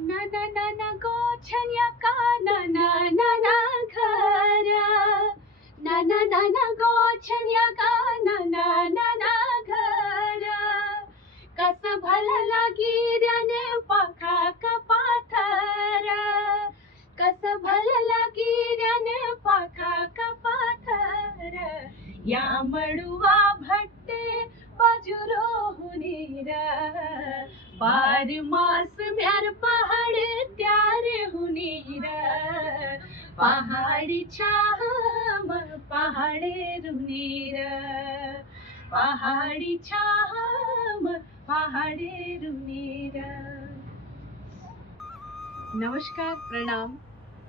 ना ना ना ना गोछन्या का ना ना ना ना घरा ना ना ना ना गोछन्या का ना ना ना ना घरा कस भल लागी रने पाखा का पाथरा कस भल लागी रने पाखा का पाथरा या मड़ुआ भट्टे बाजुरो हुनीरा बार मास म्यार पहाड़ त्यार हुनीरा पहाड़ी छाम पहाड़े रुनीरा पहाड़ी छाम पहाड़े रुनीरा। नमस्कार प्रणाम।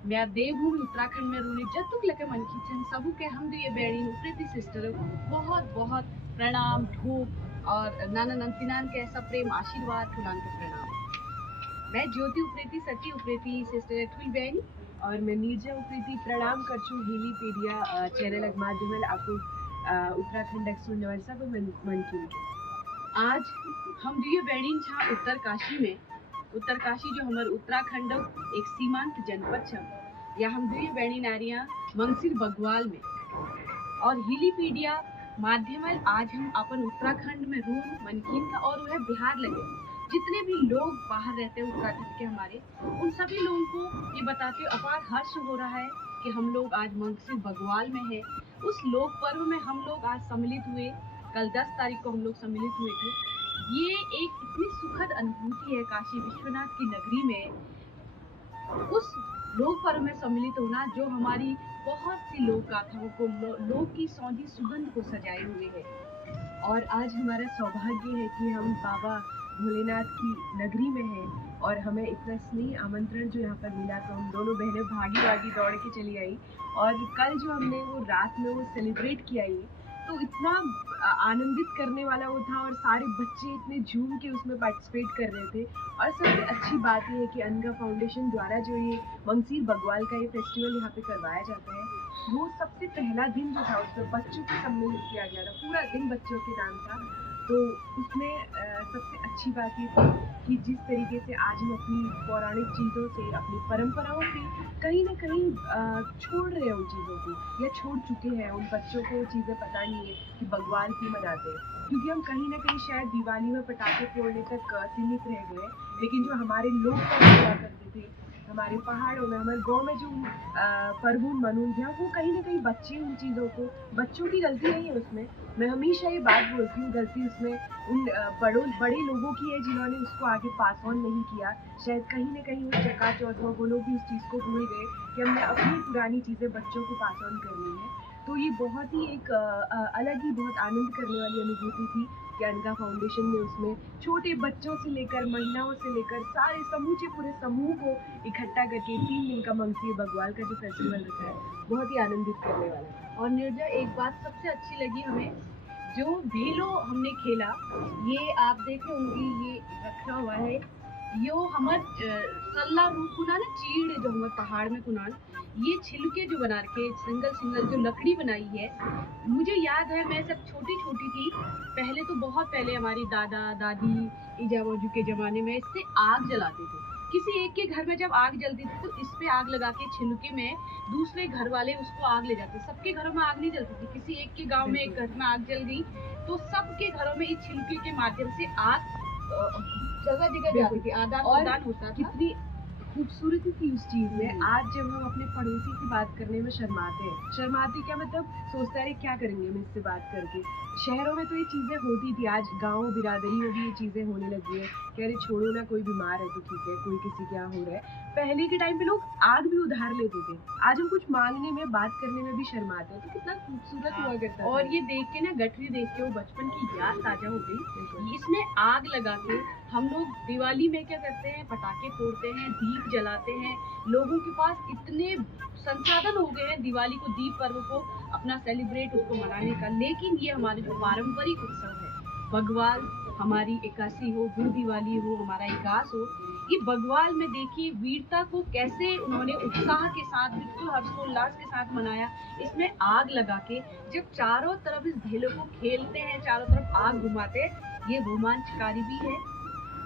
मैं देवभूमि उत्तराखंड में रूनी जतुक लके मन की छन सबू के हम ये बेड़ी प्रीति सिस्टर बहुत बहुत प्रणाम धूप और नाना नंतिनान के ऐसा प्रेम आशीर्वाद ठुलान के प्रणाम। मैं ज्योति उप्रेती सची उप्रेती सिस्टर ठुल बेड़ी और मैं नीरजा उप्रेती प्रणाम करछू हीलीपीडिया चैनल माध्यम आपको उत्तराखंड एक्सुन नवरसा को मन की। आज हम ये बेड़ी छा उत्तरकाशी में उत्तरकाशी जो हमारे उत्तराखंड एक सीमांत जनपद छा या हम दुई बेड़ी नारियां मंगसिर बगवाल में और हिलीपीडिया माध्यम आज हम अपन उत्तराखंड में रूम मनकीन का और वह बिहार लगे जितने भी लोग बाहर रहते हैं उत्तराखंड के हमारे उन सभी लोगों को ये बताते अपार हर्ष हो रहा है कि हम लोग आज मंगसिर बगवाल में है। उस लोक पर्व में हम लोग आज सम्मिलित हुए। कल 10 तारीख को हम लोग सम्मिलित हुए थे। ये एक इतनी सुखद अनुभूति है काशी विश्वनाथ की नगरी में उस लोक पर्व में सम्मिलित होना जो हमारी बहुत सी लोक गाथाओं को लोक की सौंधी सुगंध को सजाए हुए है। और आज हमारा सौभाग्य है कि हम बाबा भोलेनाथ की नगरी में हैं और हमें इतना स्नेह आमंत्रण जो यहाँ पर मिला तो हम दोनों बहनें भागी भागी दौड़ के चली आई। और कल जो हमने वो रात में वो सेलिब्रेट किया ये तो इतना आनंदित करने वाला वो था और सारे बच्चे इतने झूम के उसमें पार्टिसिपेट कर रहे थे। और सबसे अच्छी बात ये है कि अनगा फाउंडेशन द्वारा जो ये मंगसिर बगवाल का ये फेस्टिवल यहाँ पे करवाया जाता है वो सबसे पहला दिन जो था उसमें बच्चों को सम्मिलित किया गया था। पूरा दिन बच्चों के नाम था। तो उसमें सबसे अच्छी बात ये थी कि जिस तरीके से आज हम अपनी पौराणिक चीज़ों से अपनी परंपराओं से कहीं ना कहीं छोड़ रहे हैं उन चीज़ों को या छोड़ चुके हैं। उन बच्चों को चीज़ें पता नहीं है कि बगवाल क्यों मनाते हैं क्योंकि हम कहीं ना कहीं शायद दिवाली में पटाखे फोड़ने तक सीमित रह गए। लेकिन जो हमारे लोग हुआ करते थे हमारे पहाड़ों में हमारे गांव में जो परगुन मनून थे वो कहीं ना कहीं बच्चे उन चीज़ों को बच्चों की गलती नहीं है उसमें। मैं हमेशा ये बात बोलती हूँ गलती उसमें उन बड़े लोगों की है जिन्होंने उसको आगे पास ऑन नहीं किया। शायद कहीं ना कहीं उस चकाचौंध में वो लोग भी उस चीज़ को भूल गए कि हमने अपनी पुरानी चीज़ें बच्चों को पास ऑन करनी है। तो ये बहुत ही एक अलग ही बहुत आनंद करने वाली अनुभूति थी कि अनगा फाउंडेशन ने उसमें छोटे बच्चों से लेकर महिलाओं से लेकर सारे समूचे पूरे समूह को इकट्ठा करके 3 दिन का मंगसिर बगवाल का जो फेस्टिवल रखा है बहुत ही आनंदित करने वाला है। और नीरजा एक बात सबसे अच्छी लगी हमें जो भेलो हमने खेला ये आप देखे होंगे ये रखा हुआ है यो हमार सल्ला रूप कुना ना चीड़ जो हमारे पहाड़ में कुनान ये छिलके जो बना रखे सिंगल जो लकड़ी बनाई है। मुझे याद है मैं सब छोटी छोटी थी पहले तो बहुत पहले हमारी दादा दादी इजाबाजू के जमाने में इससे आग जलाते थे। किसी एक के घर में जब आग जलती थी तो इस पे आग लगा के छिलके में दूसरे घर वाले उसको आग ले जाते। सबके घरों में आग नहीं जलती थी। किसी एक के गांव में एक घर में आग जल गई तो सबके घरों में इस छिलके के माध्यम से आग जगह जगह जाती थी आदान प्रदान होता था। कितनी खूबसूरती थी उस चीज़ में। आज जब हम अपने पड़ोसी की बात करने में शर्माते क्या मतलब सोचता है क्या करेंगे हम इससे बात करके। शहरों में तो ये चीज़ें होती थी आज गांव बिरादरी में भी ये चीज़ें होने लगी है कि अरे छोड़ो ना कोई बीमार है तो ठीक है कोई किसी क्या हो रहा है। पहले के टाइम पे लोग आग भी उधार लेते थे। आज हम कुछ मांगने में बात करने में भी शर्माते हैं तो कितना खूबसूरत हुआ करता है। और ये देख के ना गठरी देख के वो बचपन की याद ताजा हो गई। इसमें आग लगा के हम लोग दिवाली में क्या करते हैं पटाखे फोड़ते हैं दीप जलाते हैं। लोगों के पास इतने संसाधन हो गए हैं दिवाली को दीप पर्व को अपना सेलिब्रेट उसको मनाने का। लेकिन ये हमारे जो पारंपरिक उत्सव है बगवाल हमारी एकादशी हो गुड़ दिवाली हो हमारा एकास हो ये बगवाल में देखिए वीरता को कैसे उन्होंने उत्साह के साथ बिल्कुल हर्षोल्लास के साथ मनाया। इसमें आग लगा के जब चारों तरफ इस भेलों को खेलते हैं चारों तरफ आग घुमाते ये रोमांचकारी भी है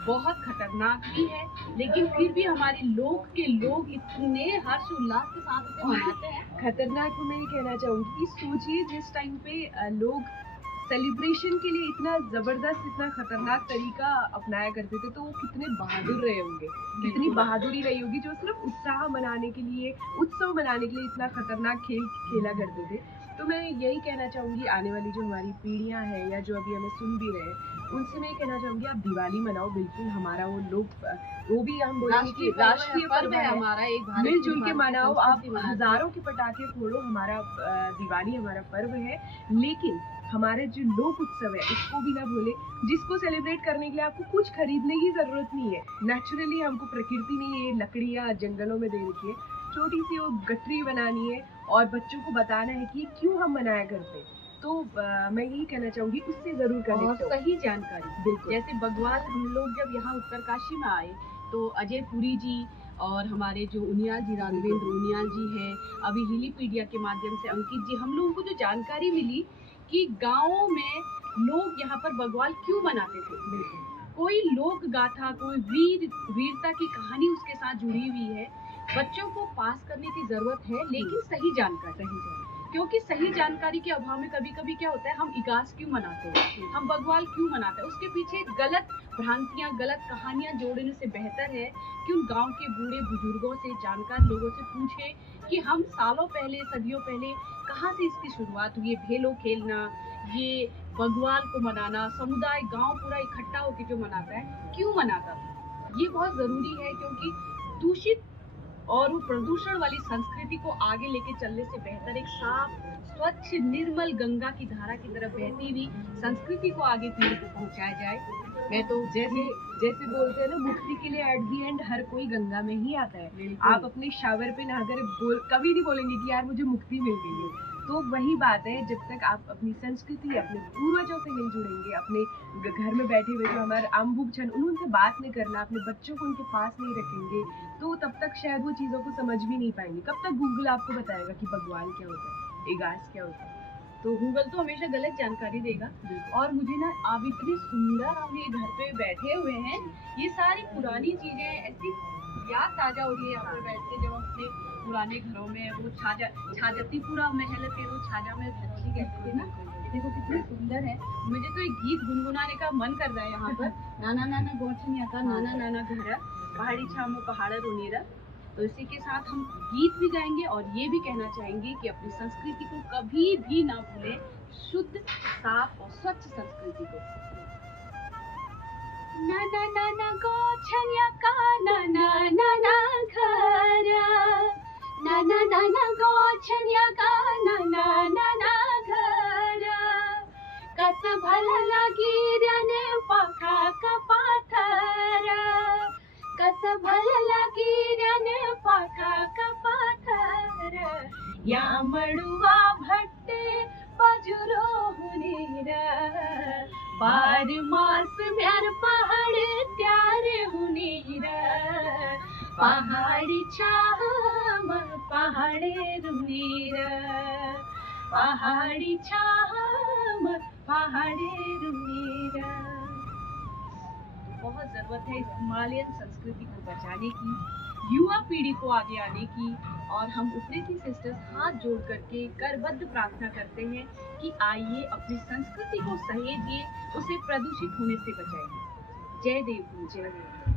बहुत खतरनाक भी है, लेकिन फिर भी हमारे लोग इतने हर्ष उल्लास के साथ इसे मनाते हैं। खतरनाक तो मैं ये कहना चाहूंगी कि सोचिए जिस टाइम पे लोग सेलिब्रेशन के लिए इतना जबरदस्त इतना खतरनाक तरीका अपनाया करते थे, तो वो कितने बहादुर रहे होंगे, कितनी बहादुरी रही होगी जो सिर्फ उत्साह मनाने के लिए, उत्सव मनाने के लिए इतना खतरनाक खेल खेला करते थे। तो मैं यही कहना चाहूंगी आने वाली जो हमारी पीढ़ियां हैं या जो अभी हमें सुन भी रहे हैं, उनसे मैं ये कहना चाहूंगी आप दिवाली मनाओ, बिल्कुल हमारा वो भी हम बोलेंगे कि राष्ट्रीय पर्व है हमारा, एक भारत मिलजुल के की मनाओ, आप संस्कृति मनाते हैं। हजारों के पटाखे फोड़ो, हमारा दिवाली हमारा पर्व है, लेकिन हमारे जो लोक उत्सव है उसको भी ना भूले, जिसको सेलिब्रेट करने के लिए आपको कुछ खरीदने की जरूरत नहीं है। नेचुरली हमको प्रकृति ने ये लकड़ियाँ जंगलों में दे रखी है, छोटी सी वो गठरी बनानी है और बच्चों को बताना है कि क्यों हम मनाया करते हैं। तो मैं यही कहना चाहूंगी उससे जरूर और कनेक्ट हो। सही जानकारी, बिल्कुल। जैसे बग्वाल हम लोग जब यहाँ उत्तरकाशी में आए तो अजय पुरी जी और हमारे जो उनियाल जी, राघवेंद्र उनियाल जी हैं, अभी हिलीपीडिया के माध्यम से अंकित जी, हम लोगों को जो जानकारी मिली कि गाँवों में लोग यहाँ पर बग्वाल क्यों मनाते थे। बिल्कुल। कोई लोक गाथा, कोई वीरता की कहानी उसके साथ जुड़ी हुई है। बच्चों को पास करने की जरूरत है, लेकिन सही जानकारी, क्योंकि सही जानकारी के अभाव में कभी कभी क्या होता है, हम इगास क्यों मनाते हैं, हम बग्वाल क्यों मनाते हैं, उसके पीछे गलत भ्रांतियां, गलत कहानियां जोड़ने से बेहतर है कि उन गांव के बूढ़े बुजुर्गों से, जानकार लोगों से पूछे कि हम सालों पहले, सदियों पहले कहाँ से इसकी शुरुआत हुई है। भेलो खेलना, ये बग्वाल को मनाना, समुदाय गांव पूरा इकट्ठा होकर जो मनाता है, क्यों मनाता था, ये बहुत जरूरी है। क्योंकि दूषित और वो प्रदूषण वाली संस्कृति को आगे लेके चलने से बेहतर एक साफ, स्वच्छ, निर्मल गंगा की धारा की तरफ बहती हुई संस्कृति को आगे पीढ़ी को पहुंचाया जाए। मैं तो जैसे बोलते हैं ना, मुक्ति के लिए एट दी एंड हर कोई गंगा में ही आता है। आप अपने शावर पे नहाकर कभी नहीं बोलेंगे कि यार मुझे मुक्ति मिल गई है। तो वही बात है, जब तक आप अपनी संस्कृति, अपने पूर्वजों से नहीं जुड़ेंगे, अपने घर में बैठे हुए जो हमारे अम्बुक छन उनसे बात नहीं करना, अपने बच्चों को उनके पास नहीं रखेंगे, तो तब तक शायद वो चीज़ों को समझ भी नहीं पाएंगे। कब तक गूगल आपको बताएगा कि बग्वाल क्या होता है, इगास क्या होता है। तो गूगल तो हमेशा गलत जानकारी देगा। और मुझे ना, आप इतनी सुंदर, हम ये घर पे बैठे हुए हैं, ये सारी पुरानी चीजें ऐसी याद ताजा हो रही है यहाँ पर बैठ के, जब हम अपने पुराने घरों में वो छाजतीपुरा महल थे, वो छाजा में धरती कहते थे ना, देखो कितने सुंदर है। मुझे तो एक गीत गुनगुनाने का मन कर रहा है यहाँ पर, नाना नाना गोठनिया का नाना नाना घर, पहाड़ी छामो पहाड़ रोनीरा। तो इसी के साथ हम गीत भी गाएंगे और ये भी कहना चाहेंगे कि अपनी संस्कृति को कभी भी ना भूलें, शुद्ध, साफ और स्वच्छ संस्कृति को। नाना नाना गोठनिया का नाना नाना घर, नाना नाना गोठनिया का नाना नाना घर, कस भल लगी रने पाखा का पाथर, कस भल लगी रने पाखा का पाथर, या मड़ुआ भट्टे बजुरो हुनीरा, बार मास म्यार पहाड़ त्यार हुनीरा, पहाड़ी छाम पहाड़े रुनीरा, पहाड़ी छाम पहाड़े रुनीरा। बहुत जरूरत है इस हिमालयन संस्कृति को बचाने की, युवा पीढ़ी को आगे आने की, और हम उपनेती सिस्टर्स हाथ जोड़ करके करबद्ध प्रार्थना करते हैं कि आइए अपनी संस्कृति को सहेजिए, उसे प्रदूषित होने से बचाइए। जय देव, जय देव।